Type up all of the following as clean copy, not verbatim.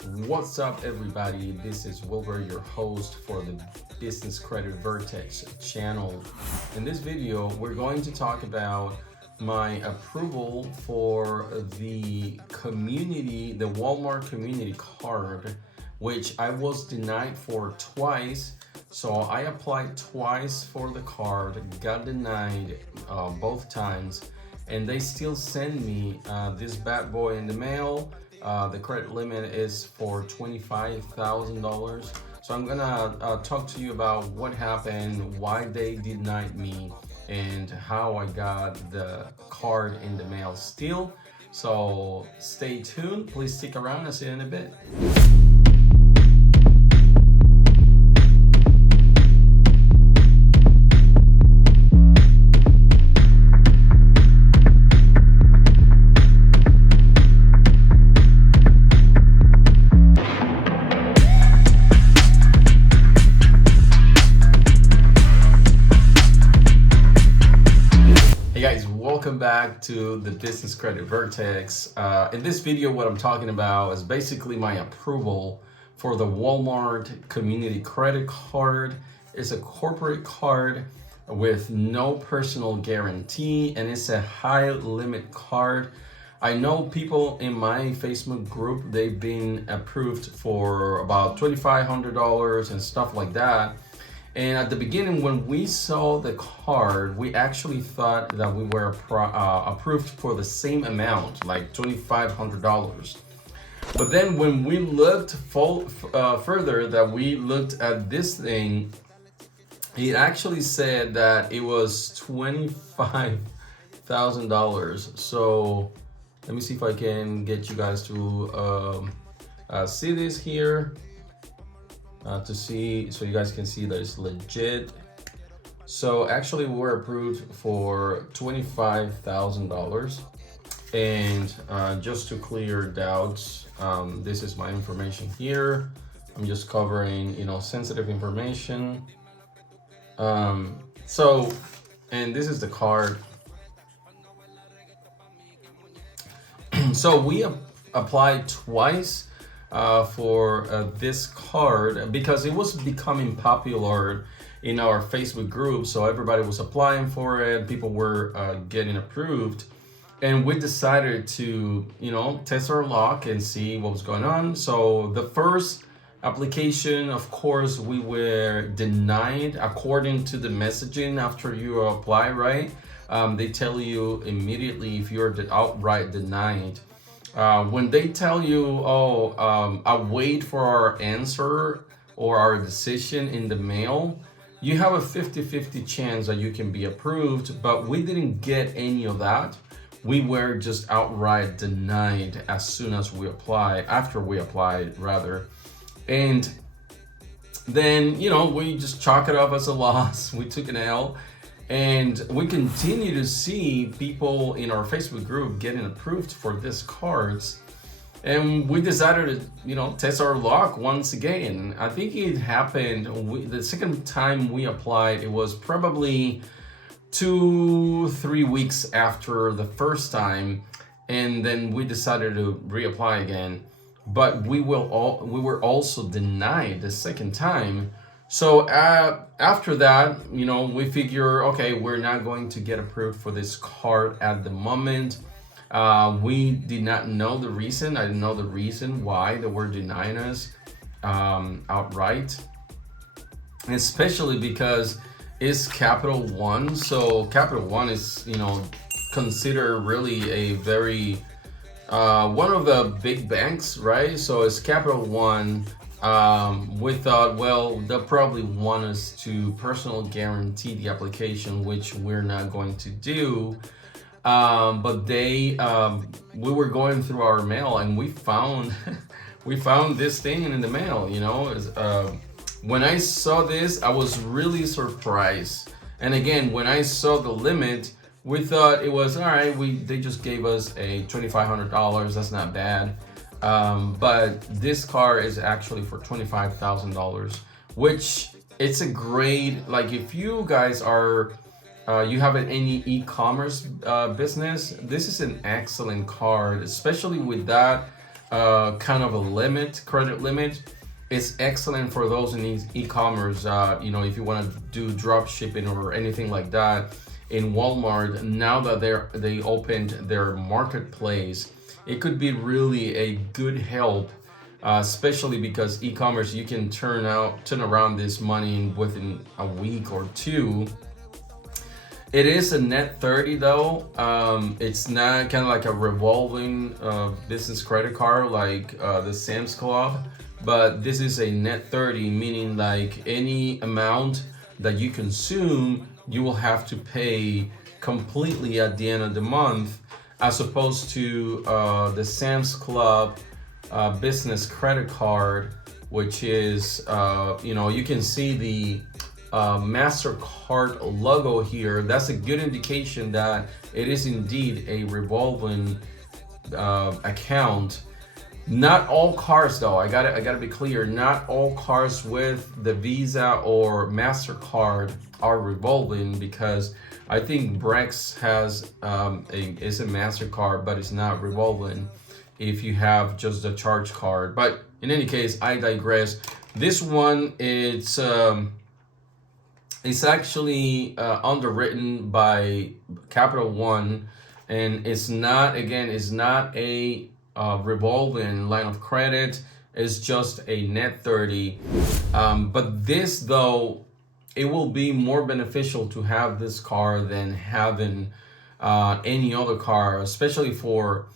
What's up, everybody? This is Wilber, your host for the Business Credit Vertex channel. In this video, we're going to talk about my approval for the Walmart community card, which I was denied for twice. So I applied twice for the card, got denied both times, and they still send me this bad boy in the mail. The credit limit is for $25,000. So I'm gonna talk to you about what happened, why they denied me, and how I got the card in the mail still. So stay tuned, please stick around, I'll see you in a bit. Hey guys, welcome back to the Business Credit Vertex. In this video, what I'm talking about is basically my approval for the Walmart Community Credit Card. It's a corporate card with no personal guarantee, and it's a high limit card. I know people in my Facebook group, they've been approved for about $2,500 and stuff like that. And at the beginning, when we saw the card, we actually thought that we were approved for the same amount, like $2,500. But then when we looked further, that we looked at this thing, it actually said that it was $25,000. So let me see if I can get you guys to see this here. To see, so you guys can see that it's legit. So actually we're approved for $25,000. And just to clear doubts, this is my information here. I'm just covering, sensitive information. And this is the card. So we applied twice for this card because it was becoming popular in our Facebook group. So everybody was applying for it, people were getting approved, and we decided to test our luck and see what was going on. So the first application, of course, we were denied according to the messaging after you apply, right? They tell you immediately if you're outright denied. When they tell you, I'll wait for our answer or our decision in the mail, you have a 50-50 chance that you can be approved, but we didn't get any of that. We were just outright denied as soon as we applied, after we applied rather. And then, we just chalk it up as a loss. We took an L. And we continue to see people in our Facebook group getting approved for these cards. And we decided to, test our luck once again. I think it happened, the second time we applied, it was probably 2-3 weeks after the first time. And then we decided to reapply again. But we were also denied the second time. So after that, we figure, okay, we're not going to get approved for this card at the moment. We did not know the reason. I didn't know the reason why they were denying us outright, especially because it's Capital One. So Capital One is, considered really a very, one of the big banks, right? So it's Capital One. We thought, well, they'll probably want us to personal guarantee the application, which we're not going to do. But we were going through our mail and we found this thing in the mail. When I saw this, I was really surprised. And again, when I saw the limit, we thought it was all right. They just gave us a $2,500. That's not bad. But this car is actually for $25,000, which it's a great, like if you guys are, you have any e-commerce business, this is an excellent card, especially with that kind of a limit, credit limit. It's excellent for those in e-commerce. If you want to do drop shipping or anything like that in Walmart, now that they opened their marketplace, it could be really a good help, especially because e-commerce, you can turn around this money within a week or two. It is a net 30 though. It's not kind of like a revolving business credit card like the Sam's Club, but this is a net 30, meaning like any amount that you consume, you will have to pay completely at the end of the month, as opposed to the Sam's Club business credit card, which is, you can see the MasterCard logo here. That's a good indication that it is indeed a revolving account. Not all cards though, I gotta be clear, not all cards with the Visa or MasterCard are revolving, because I think Brex is a MasterCard, but it's not revolving if you have just the charge card. But in any case, I digress. This one, it's actually underwritten by Capital One, and it's not a revolving line of credit. It's just a net 30. But this though, it will be more beneficial to have this car than having any other car, especially for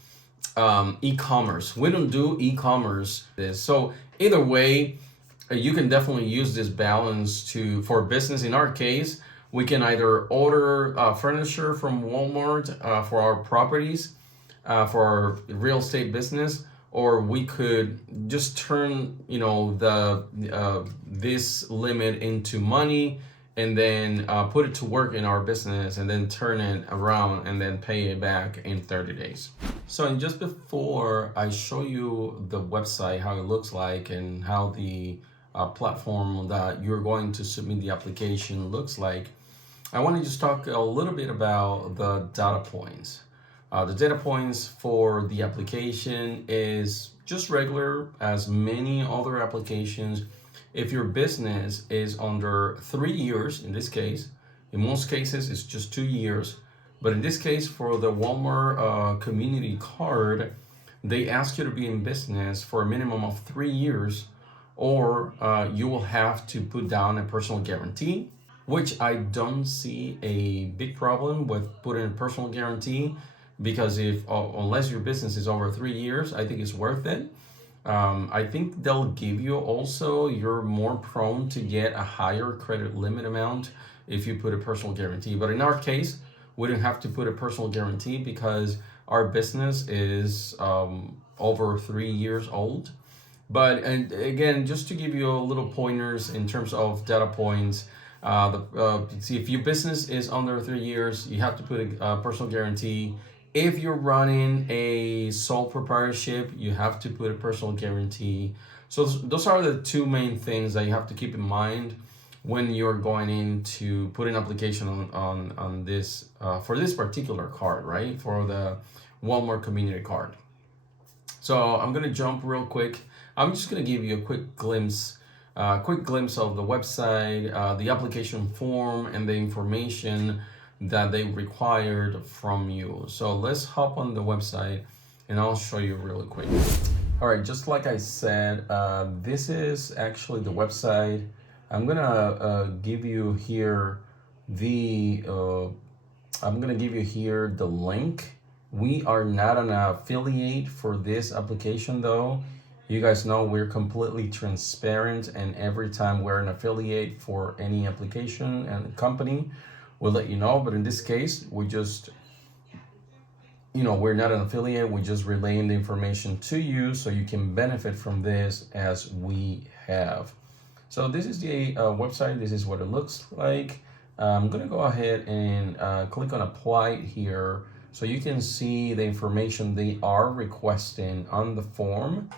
e-commerce. We don't do e-commerce so either way, you can definitely use this balance for business. In our case, we can either order furniture from Walmart for our properties, for our real estate business, or we could just turn this limit into money and then put it to work in our business and then turn it around and then pay it back in 30 days. So, and just before I show you the website, how it looks like, and how the platform that you're going to submit the application looks like, I want to just talk a little bit about the data points. The data points for the application is just regular as many other applications. If your business is under 3 years, in this case, in most cases it's just 2 years, but in this case for the Walmart community card, they ask you to be in business for a minimum of 3 years, or you will have to put down a personal guarantee, which I don't see a big problem with putting a personal guarantee, because unless your business is over 3 years, I think it's worth it. I think they'll give you also, you're more prone to get a higher credit limit amount if you put a personal guarantee. But in our case, we didn't have to put a personal guarantee because our business is over 3 years old. But and again, just to give you a little pointers in terms of data points, see, if your business is under 3 years, you have to put a personal guarantee. If you're running a sole proprietorship, you have to put a personal guarantee. So those are the two main things that you have to keep in mind when you're going in to put an application on this for this particular card, right? For the Walmart community card. So I'm gonna jump real quick. I'm just gonna give you a quick glimpse of the website, the application form, and the information that they required from you. So let's hop on the website and I'll show you really quick. All right, just like I said, this is actually the website. I'm gonna give you here the link. We are not an affiliate for this application though. You guys know we're completely transparent, and every time we're an affiliate for any application and company, we'll let you know. But in this case, we just, we're not an affiliate. We're just relaying the information to you so you can benefit from this as we have. So this is the website. This is what it looks like. I'm gonna go ahead and click on apply here so you can see the information they are requesting on the form.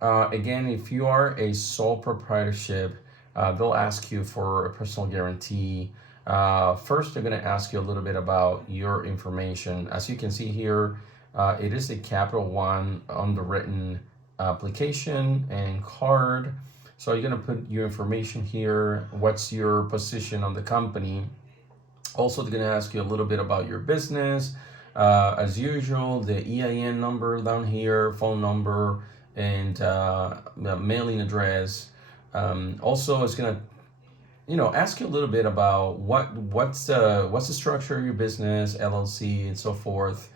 Again, if you are a sole proprietorship, they'll ask you for a personal guarantee. First, they're going to ask you a little bit about your information. As you can see here, it is a Capital One underwritten application and card. So you're gonna put your information here. What's your position on the company? Also, they're gonna ask you a little bit about your business. As usual, the EIN number down here, phone number, and the mailing address. Also, it's gonna ask you a little bit about what's the structure of your business, LLC, and so forth.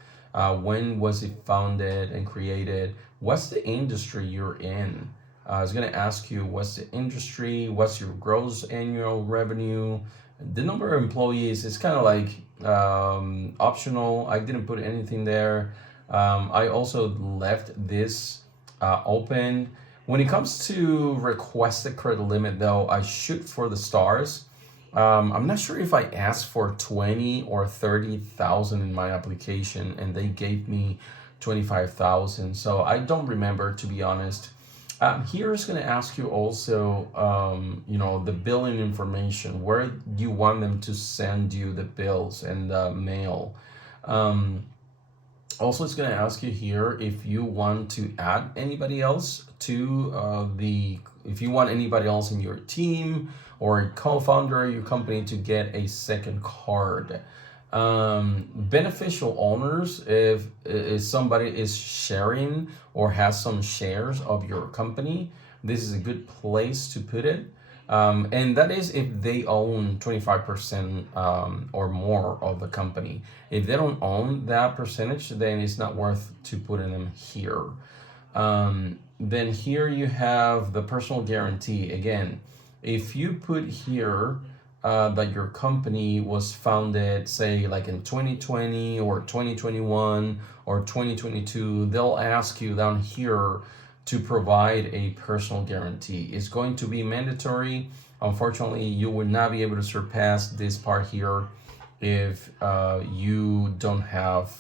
When was it founded and created? What's the industry you're in? It's going to ask you what's the industry, what's your gross annual revenue, the number of employees. It's kind of like optional. I didn't put anything there. I also left this open. When it comes to requested credit limit, though, I shoot for the stars. I'm not sure if I asked for 20 or 30,000 in my application, and they gave me 25,000. So I don't remember, to be honest. Here is going to ask you also, the billing information, where you want them to send you the bills and mail. Also, it's going to ask you here if you want to add anybody else to if you want anybody else in your team or a co-founder of your company to get a second card. Beneficial owners, if somebody is sharing or has some shares of your company, this is a good place to put it. And that is if they own 25% or more of the company. If they don't own that percentage, then it's not worth to put them here. Then here you have the personal guarantee. Again, if you put here that your company was founded, say like in 2020 or 2021 or 2022, they'll ask you down here to provide a personal guarantee. It's going to be mandatory. Unfortunately, you would not be able to surpass this part here if you don't have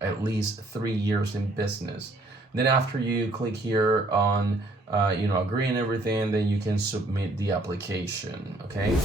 at least 3 years in business. Then after you click here on agree and everything, then you can submit the application. Okay.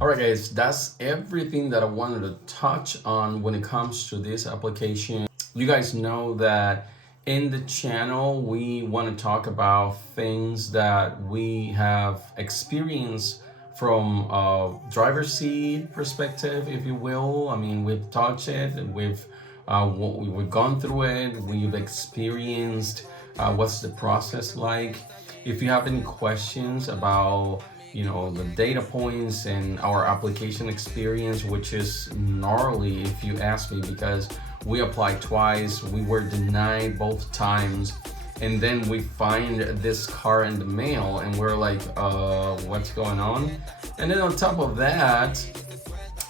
All right, guys, that's everything that I wanted to touch on when it comes to this application. You guys know that in the channel, we want to talk about things that we have experienced from a driver's seat perspective, if you will. I mean, we've touched it, we've gone through it, we've experienced what's the process like. If you have any questions about the data points and our application experience, which is gnarly if you ask me, because we applied twice, we were denied both times, and then we find this car in the mail and we're like, what's going on? And then on top of that,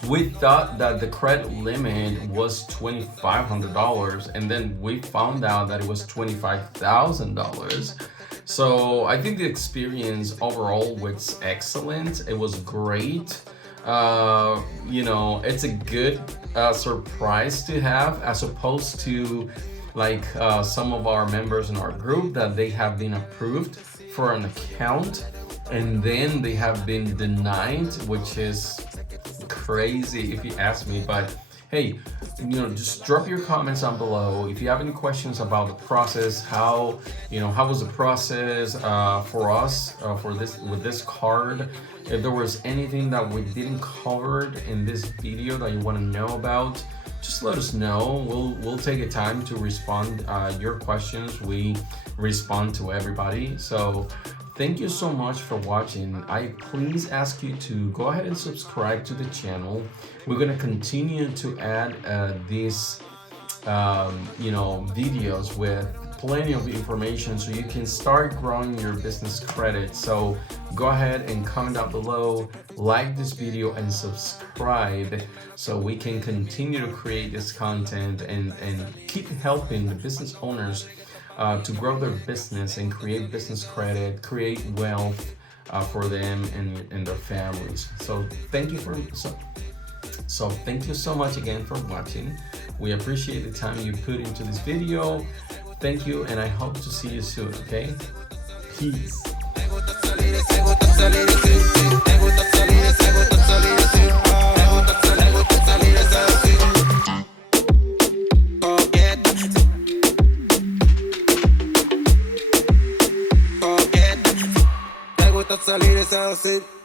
we thought that the credit limit was $2,500, and then we found out that it was $25,000. So I think the experience overall was excellent. It was great. It's a good surprise to have, as opposed to like some of our members in our group that they have been approved for an account and then they have been denied, which is crazy if you ask me. But hey, just drop your comments down below if you have any questions about the process. How was the process for us with this card? If there was anything that we didn't cover in this video that you want to know about, just let us know. We'll take a time to respond your questions. We respond to everybody. So thank you so much for watching. I please ask you to go ahead and subscribe to the channel. We're going to continue to add these videos with plenty of information so you can start growing your business credit. So go ahead and comment down below, like this video, and subscribe so we can continue to create this content and keep helping the business owners to grow their business and create business credit, create wealth for them and their families. So thank you so much again for watching. We appreciate the time you put into this video. Thank you, and I hope to see you soon, okay? Peace. gusta salir esa sick.